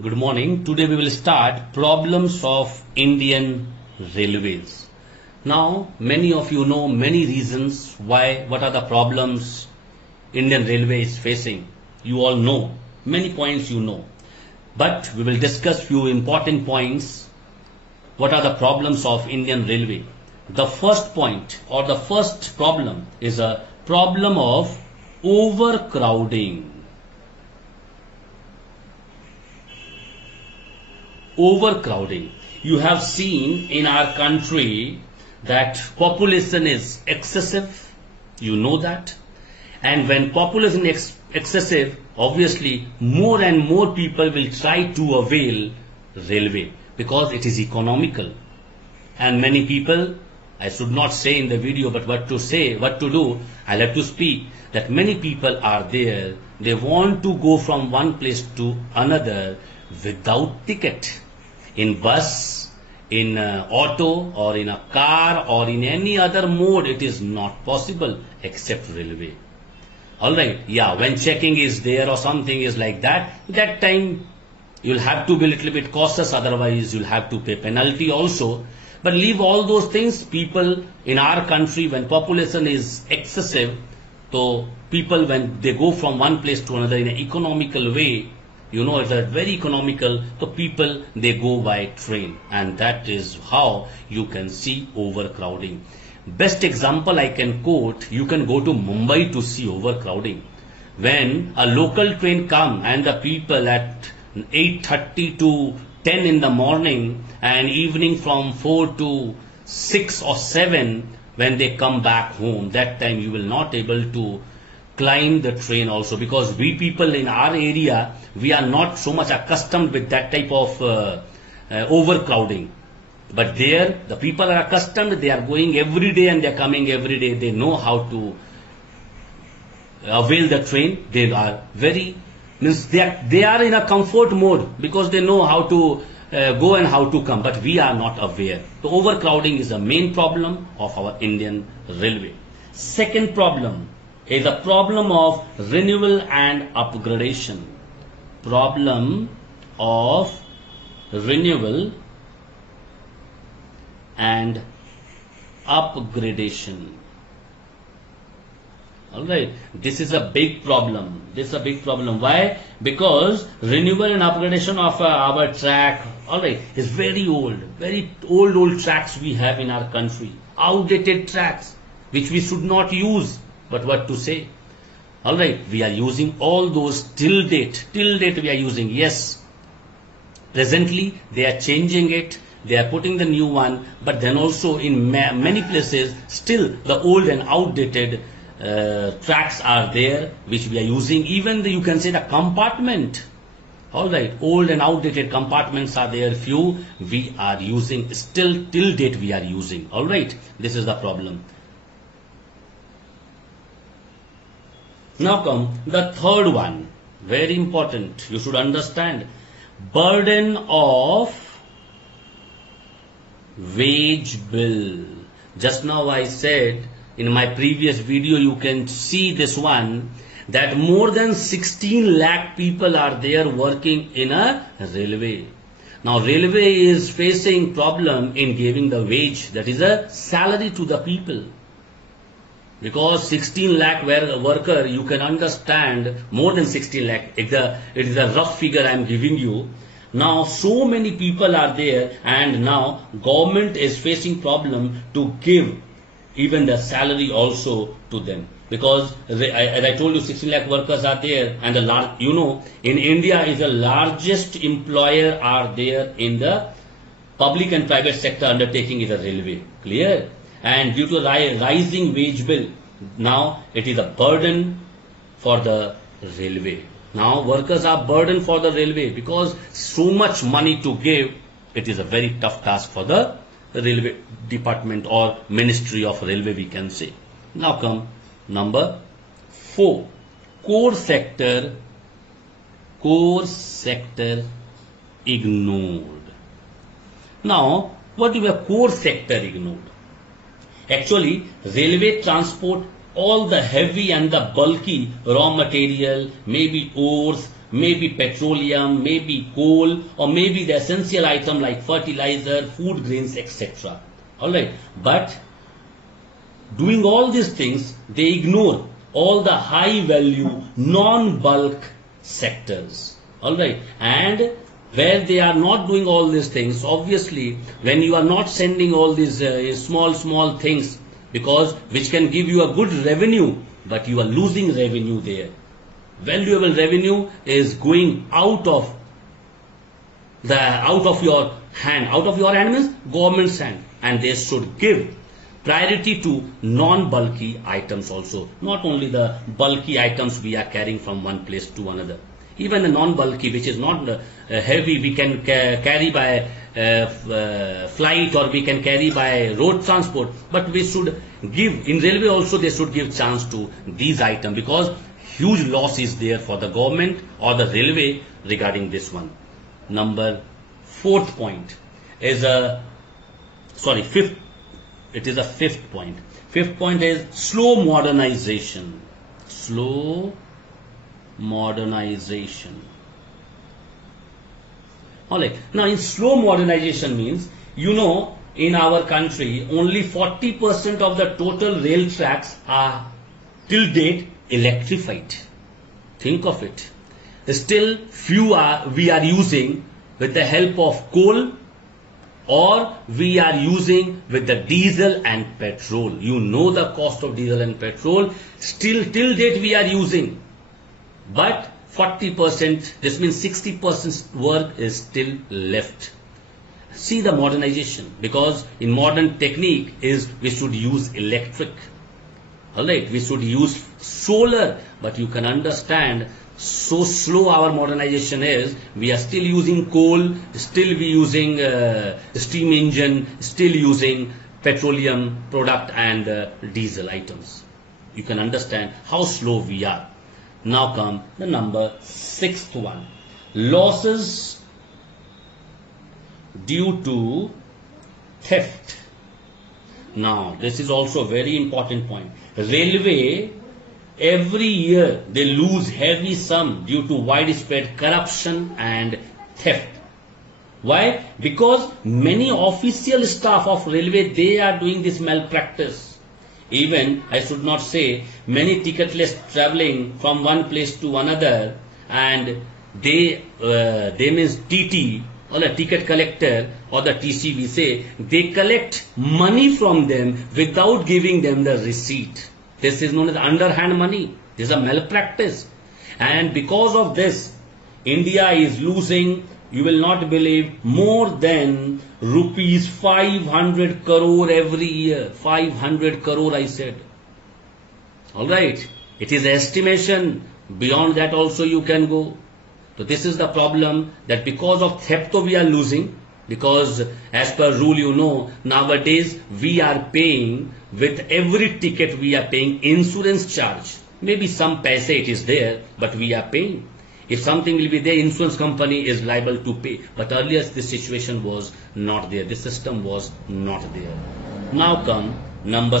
Good morning. Today we will start problems of Indian Railways. Now, many of you know many reasons what are the problems Indian Railway is facing. You all know, many points you know. But we will discuss few important points. What are the problems of Indian Railway? The first point or the first problem is a problem of overcrowding. Overcrowding. You have seen in our country that population is excessive. You know that. And when population is excessive, obviously more and more people will try to avail railway because it is economical. And many people, I should not say in the video, but what to do, I'll have to speak that many people are there. They want to go from one place to another without ticket. In bus, in auto or in a car or in any other mode, it is not possible except railway. Alright, yeah, when checking is there or something is like that time you'll have to be a little bit cautious, otherwise you'll have to pay penalty also. But leave all those things. People in our country, when population is excessive, so people when they go from one place to another in an economical way, you know, it's a very economical, so people they go by train, and that is how you can see overcrowding. Best example I can quote, you can go to Mumbai to see overcrowding. When a local train come and the people at 8:30 to 10 in the morning and evening from 4 to 6 or 7 when they come back home, that time you will not able to climb the train also, because we people in our area, we are not so much accustomed with that type of overcrowding. But there, the people are accustomed, they are going every day and they are coming every day. They know how to avail the train. They are they are in a comfort mode because they know how to go and how to come. But we are not aware. So overcrowding is the main problem of our Indian Railway. Second problem is a problem of renewal and upgradation. Problem of renewal and upgradation. Alright, this is a big problem. This is a big problem. Why? Because renewal and upgradation of our track, alright, is very old. Very old tracks we have in our country. Outdated tracks, which we should not use. But what to say? Alright, we are using all those till date we are using. Yes, presently they are changing it, they are putting the new one, but then also in many places still the old and outdated tracks are there which we are using. Even you can say the compartment, alright, old and outdated compartments are there, few we are using, still till date we are using. Alright, this is the problem. Now come the third one, very important, you should understand. Burden of wage bill. Just now I said in my previous video, you can see this one, that more than 16 lakh people are there working in a railway. Now railway is facing problem in giving the wage, that is a salary to the people. Because 16 lakh worker, you can understand, more than 16 lakh, it is a rough figure I am giving you. Now so many people are there, and now government is facing problem to give even the salary also to them. Because as I told you, 16 lakh workers are there, and in India is the largest employer are there in the public and private sector undertaking is a railway. Clear? And due to rising wage bill, now it is a burden for the railway. Now workers are burdened for the railway because so much money to give, it is a very tough task for the railway department or ministry of railway, we can say. Now come number 4, core sector ignored. Now what is a core sector ignored? Actually, railway transport all the heavy and the bulky raw material, maybe ores, maybe petroleum, maybe coal, or maybe the essential item like fertilizer, food grains, etc. Alright, but doing all these things, they ignore all the high value non-bulk sectors. Alright, and where they are not doing all these things, obviously when you are not sending all these small things, because which can give you a good revenue, but you are losing revenue there. Valuable revenue is going out of your hand means government's hand, and they should give priority to non-bulky items also, not only the bulky items we are carrying from one place to another. Even the non-bulky, which is not heavy, we can carry by flight, or we can carry by road transport. But we should give, in railway also they should give chance to these items, because huge loss is there for the government or the railway regarding this one. Fourth point is fifth. It is a fifth point. Fifth point is slow modernization. Slow modernization. Alright. Now in slow modernization means, in our country only 40% of the total rail tracks are till date electrified. Think of it. Still we are using with the help of coal, or we are using with the diesel and petrol. You know the cost of diesel and petrol. Still till date we are using. But 40%, this means 60% work is still left. See the modernization, because in modern technique is we should use electric. Alright, we should use solar, but you can understand so slow our modernization is. We are still using coal, still we using steam engine, still using petroleum product and diesel items. You can understand how slow we are. Now come the sixth one. Losses due to theft. Now this is also a very important point. Railway, every year they lose heavy sum due to widespread corruption and theft. Why? Because many official staff of railway, they are doing this malpractice. Even, I should not say, many ticketless traveling from one place to another, and they means TT, or the ticket collector, or the TC we say, they collect money from them without giving them the receipt. This is known as underhand money. This is a malpractice. And because of this, India is losing, you will not believe, more than rupees 500 crore every year. 500 crore I said. Alright. It is estimation. Beyond that also you can go. So this is the problem, that because of theft we are losing. Because as per rule, nowadays we are paying, with every ticket we are paying insurance charge. Maybe some paise it is there, but we are paying. If something will be there, insurance company is liable to pay. But earlier this situation was not there. This system was not there. Now come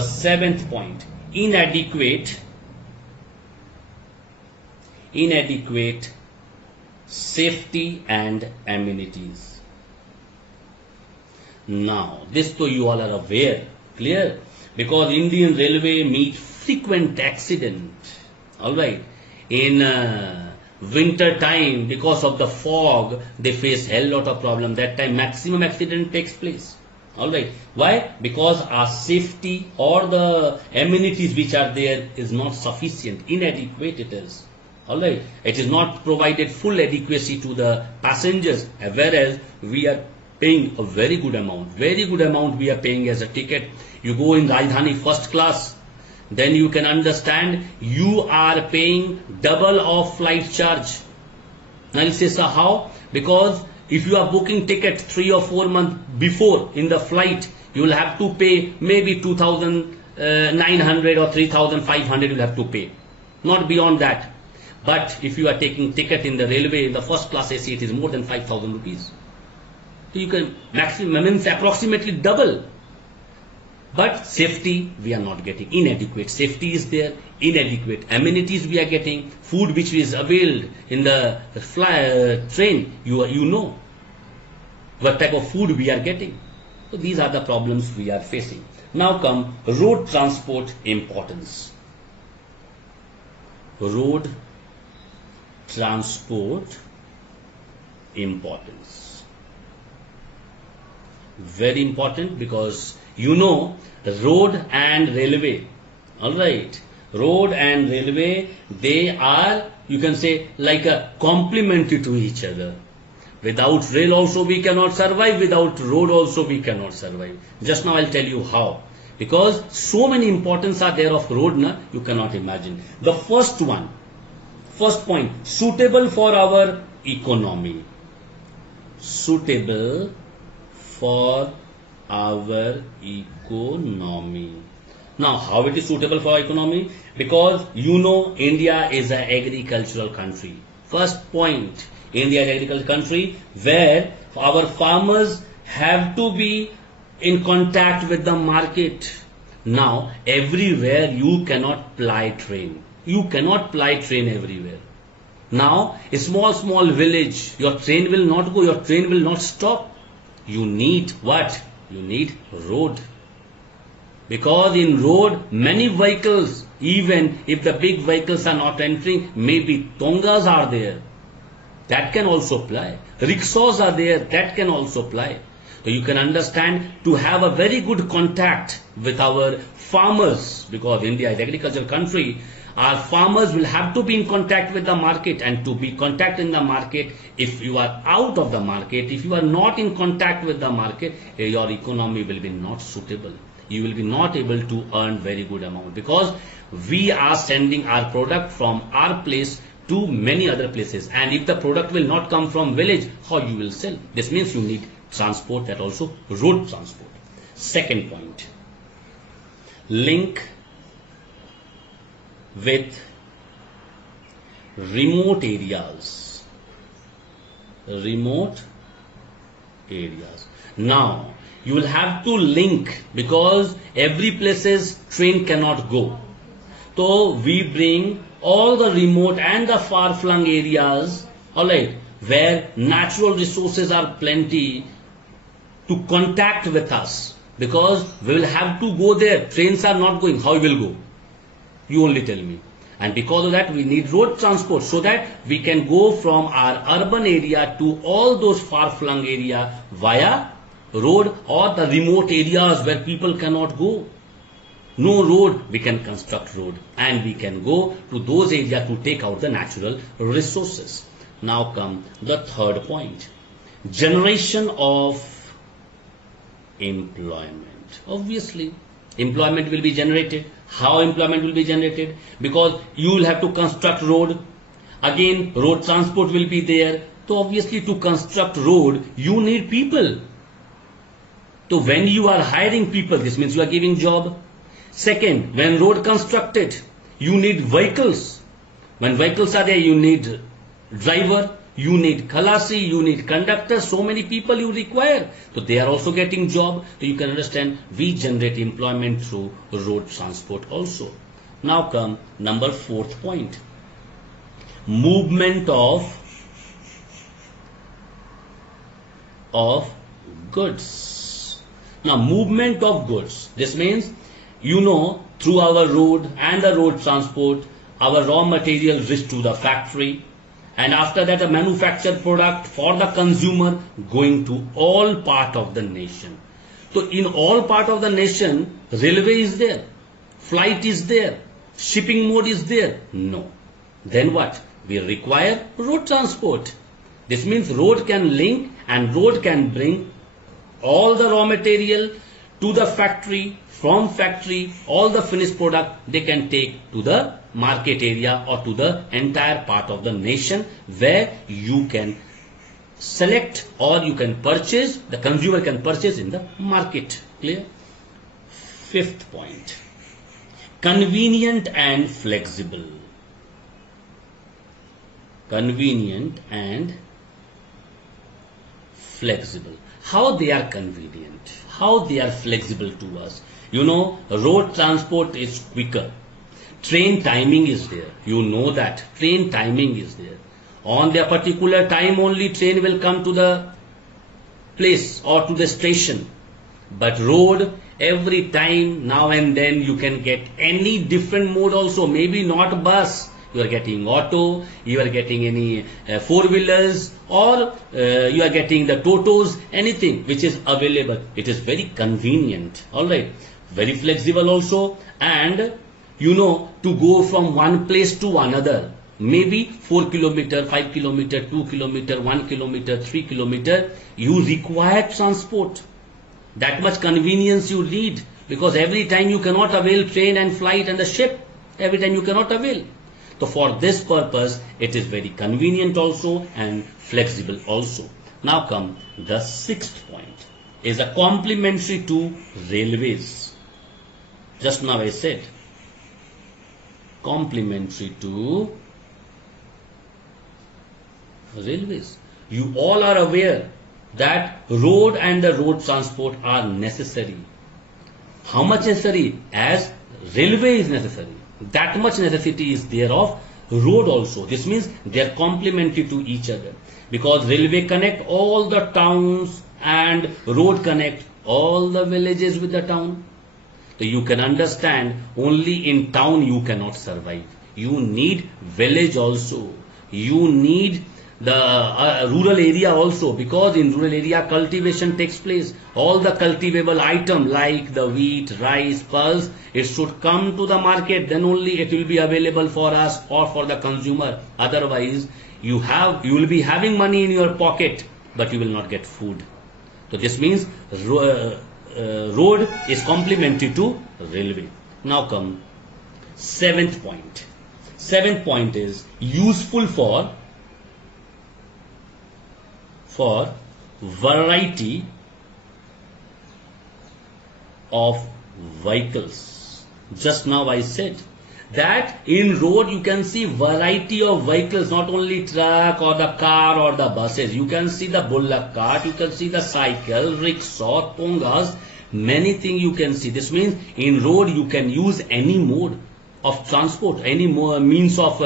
seventh point. Inadequate safety and amenities. Now, this though you all are aware, clear? Because Indian Railway meet frequent accident. Alright. In winter time, because of the fog, they face hell lot of problem. That time maximum accident takes place. Alright. Why? Because our safety or the amenities which are there is not sufficient. Inadequate it is. Alright. It is not provided full adequacy to the passengers, whereas we are paying a very good amount. Very good amount we are paying as a ticket. You go in Rajdhani first class, then you can understand you are paying double of flight charge. Now you say, sir, how? Because if you are booking ticket 3 or 4 months before in the flight, you will have to pay maybe 2,900 or 3,500 you will have to pay. Not beyond that. But if you are taking ticket in the railway, in the first class AC, it is more than 5,000 rupees. So you can maximum means approximately double. But safety we are not getting. Inadequate safety is there. Inadequate amenities we are getting. Food which is availed in the train, you know what type of food we are getting. So these are the problems we are facing. Now come road transport importance. Road transport importance. Very important, because you know road and railway, alright, road and railway, they are, you can say, like a complementary to each other. Without rail also we cannot survive, without road also we cannot survive. Just now I'll tell you how. Because so many importance are there of road, na, you cannot imagine. The first point, suitable for our economy. Suitable for our economy. Now, how it is suitable for economy? Because you know India is an agricultural country. First point, India is an agricultural country where our farmers have to be in contact with the market. Now, everywhere you cannot ply train. You cannot ply train everywhere. Now, a small village, your train will not go, your train will not stop. You need what? You need road. Because in road, many vehicles, even if the big vehicles are not entering, maybe tongas are there. That can also ply. Rickshaws are there. That can also ply. So you can understand, to have a very good contact with our farmers, because India is an agricultural country, our farmers will have to be in contact with the market, and to be contact in the market, if you are out of the market, if you are not in contact with the market, your economy will be not suitable. You will be not able to earn very good amount, because we are sending our product from our place to many other places, and if the product will not come from village, how you will sell? This means you need transport, that also road transport. Second point, link with remote areas. Remote areas. Now, you will have to link, because every places train cannot go. So we bring all the remote and the far-flung areas, alright, where natural resources are plenty, to contact with us, because we will have to go there. Trains are not going. How we will go? You only tell me. And because of that, we need road transport, so that we can go from our urban area to all those far-flung area via road, or the remote areas where people cannot go. No road, we can construct road, and we can go to those areas to take out the natural resources. Now come the third point, generation of employment. Obviously, employment will be generated. How employment will be generated? Because you will have to construct road. Again, road transport will be there. So obviously, to construct road, you need people. So when you are hiring people, this means you are giving job. Second, when road constructed, you need vehicles. When vehicles are there, you need driver, you need khalasi, you need conductor, so many people you require. So they are also getting job. So you can understand, we generate employment through road transport also. Now come number fourth point, movement of goods. Now, movement of goods, this means, you know, through our road and the road transport, our raw material reach to the factory, and after that a manufactured product for the consumer going to all part of the nation. So in all part of the nation, railway is there, flight is there, shipping mode is there? No. Then what? We require road transport. This means road can link, and road can bring all the raw material to the factory, from factory, all the finished product they can take to the market area or to the entire part of the nation, where you can select or you can purchase, the consumer can purchase in the market. Clear? Fifth point, convenient and flexible. Convenient and flexible. How they are convenient, how they are flexible to us. You know, road transport is quicker. Train timing is there. You know that. Train timing is there. On their particular time only train will come to the place or to the station. But road, every time, now and then you can get any different mode also. Maybe not bus. You are getting auto, you are getting any four-wheelers, or you are getting the totos, anything which is available. It is very convenient. Alright. Very flexible also. And you know, to go from one place to another, maybe 4 kilometer, 5 kilometer, 2 kilometer, 1 kilometer, 3 kilometer, you require transport. That much convenience you need, because every time you cannot avail train and flight and the ship. Every time you cannot avail. So for this purpose, it is very convenient also and flexible also. Now come the sixth point, is a complementary to railways. Just now I said, complementary to railways. You all are aware that road and the road transport are necessary. How much necessary? As railway is necessary. That much necessity is there of road also. This means they are complementary to each other, because railway connect all the towns and road connect all the villages with the town. So you can understand, only in town you cannot survive. You need village also. You need the rural area also, because in rural area cultivation takes place. All the cultivable item like the wheat, rice, pulse, it should come to the market, then only it will be available for us or for the consumer. Otherwise you will be having money in your pocket, but you will not get food. So this means road is complementary to railway. Now come seventh point. Seventh point is useful for variety of vehicles. Just now I said that in road you can see variety of vehicles, not only truck or the car or the buses. You can see the bullock cart, you can see the cycle, rickshaw, tongas, many things you can see. This means in road you can use any mode of transport, any means of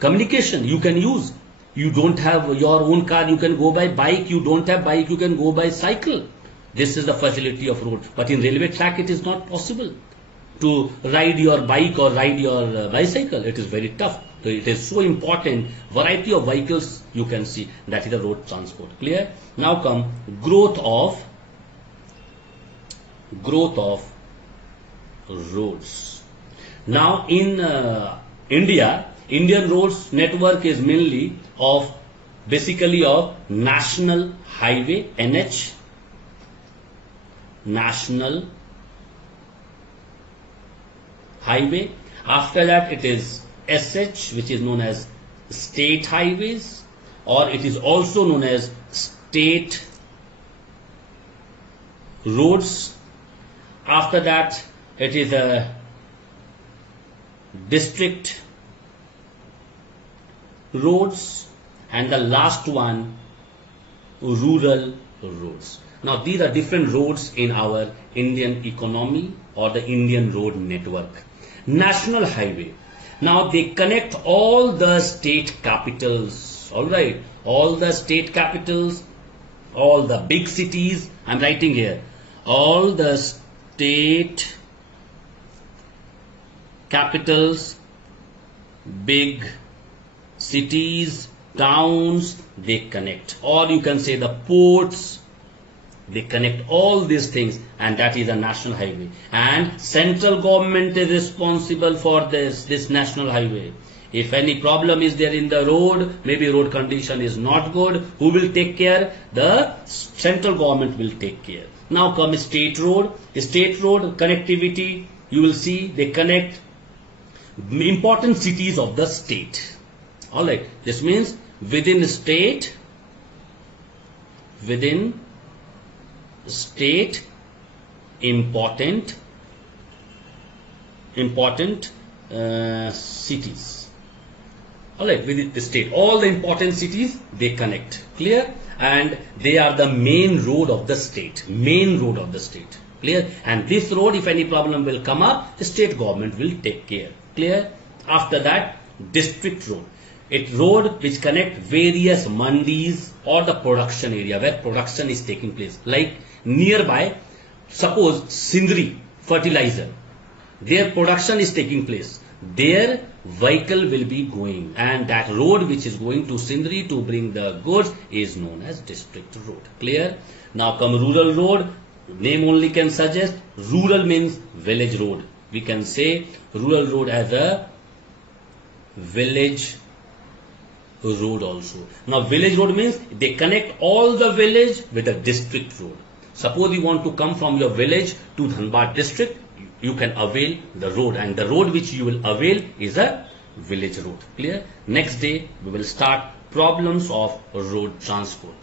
communication you can use. You don't have your own car, you can go by bike. You don't have bike, you can go by cycle. This is the facility of road. But in railway track it is not possible to ride your bike or ride your bicycle. It is very tough. So it is so important. Variety of vehicles you can see. That is the road transport. Clear? Now come growth of roads. Now in India, Indian roads network is mainly basically of national highway, NH, national highway. After that it is SH, which is known as state highways, or it is also known as state roads. After that it is a district roads, and the last one rural roads. Now these are different roads in our Indian economy or the Indian road network. National highway. Now they connect all the state capitals. Alright, all the state capitals, all the big cities. I'm writing here, all the state capitals, big cities, towns, they connect. Or you can say the ports, they connect all these things, and that is a national highway. And central government is responsible for this national highway. If any problem is there in the road, maybe road condition is not good, who will take care? The central government will take care. Now come state road. State road connectivity, you will see they connect important cities of the state. Alright, this means within state important cities. Alright, with the state. All the important cities, they connect. Clear? And they are the main road of the state. Main road of the state. Clear? And this road, if any problem will come up, the state government will take care. Clear? After that, district road. It road which connect various mandis or the production area where production is taking place. Like nearby, suppose Sindri fertilizer, their production is taking place. Their vehicle will be going, and that road which is going to Sindri to bring the goods is known as district road. Clear? Now come rural road. Name only can suggest rural means village road. We can say rural road as a village road also. Now village road means they connect all the village with a district road. Suppose you want to come from your village to Dhanbad district, you can avail the road, and the road which you will avail is a village road. Clear? Next day we will start problems of road transport.